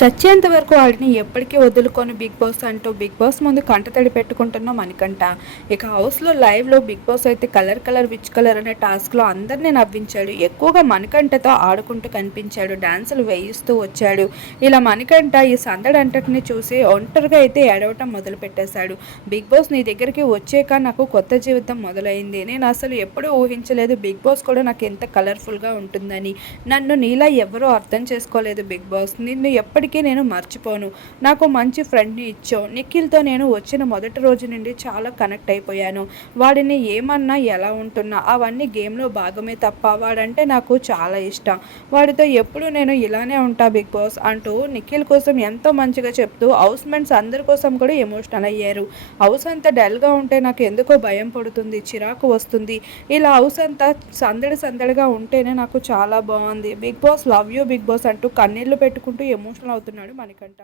చచ్చేంత వరకు ఆడిని ఎప్పటికీ వదులుకొని. బిగ్ బాస్ అంటూ బిగ్ బాస్ ముందు కంటతడి పెట్టుకుంటున్న మనకంట ఇక హౌస్లో లైవ్లో బిగ్ బాస్ అయితే కలర్ కలర్ విచ్ కలర్ అనే టాస్క్లో అందరినీ నవ్వించాడు. ఎక్కువగా మనకంటతో ఆడుకుంటూ కనిపించాడు. డాన్సులు వేయిస్తూ వచ్చాడు. ఇలా మణికంఠ ఈ సందడంతటిని చూసి ఒంటరిగా అయితే ఏడవటం మొదలు పెట్టేశాడు బిగ్ బాస్ నీ దగ్గరికి వచ్చాక నాకు కొత్త జీవితం మొదలైంది. నేను అసలు ఎప్పుడూ ఊహించలేదు బిగ్ బాస్ కూడా నాకు ఎంత కలర్ఫుల్గా ఉంటుందని. నన్ను నీలా ఎవరూ అర్థం చేసుకోలేదు బిగ్ బాస్. నిన్ను ఎప్పటికీ నేను మర్చిపోను. నాకు మంచి ఫ్రెండ్ని ఇచ్చావు. నిఖిల్తో నేను వచ్చిన మొదటి రోజు నుండి చాలా కనెక్ట్ అయిపోయాను. వాడిని ఏమన్నా ఎలా ఉంటున్నా? అవన్నీ గేమ్లో భాగమే తప్ప వాడంటే నాకు చాలా ఇష్టం. వాడితో ఎప్పుడు నేను ఇలానే ఉంటా బిగ్ బాస్ అంటూ నిఖిల్ కోసం ఎంతో మంచిగా చెప్తూ హౌస్ మెంట్స్ అందరి కోసం కూడా ఎమోషనల్ అయ్యారు. హౌస్ అంతా డల్గా ఉంటే నాకు ఎందుకో భయం పడుతుంది చిరాకు వస్తుంది. ఇలా హౌస్ అంతా సందడి సందడిగా ఉంటేనే నాకు చాలా బాగుంది. Big Boss love you Big Boss అంటూ కన్నీళ్ళు పెట్టుకుంటూ ఎమోషనల్ అవుతున్నాడు మణికంఠ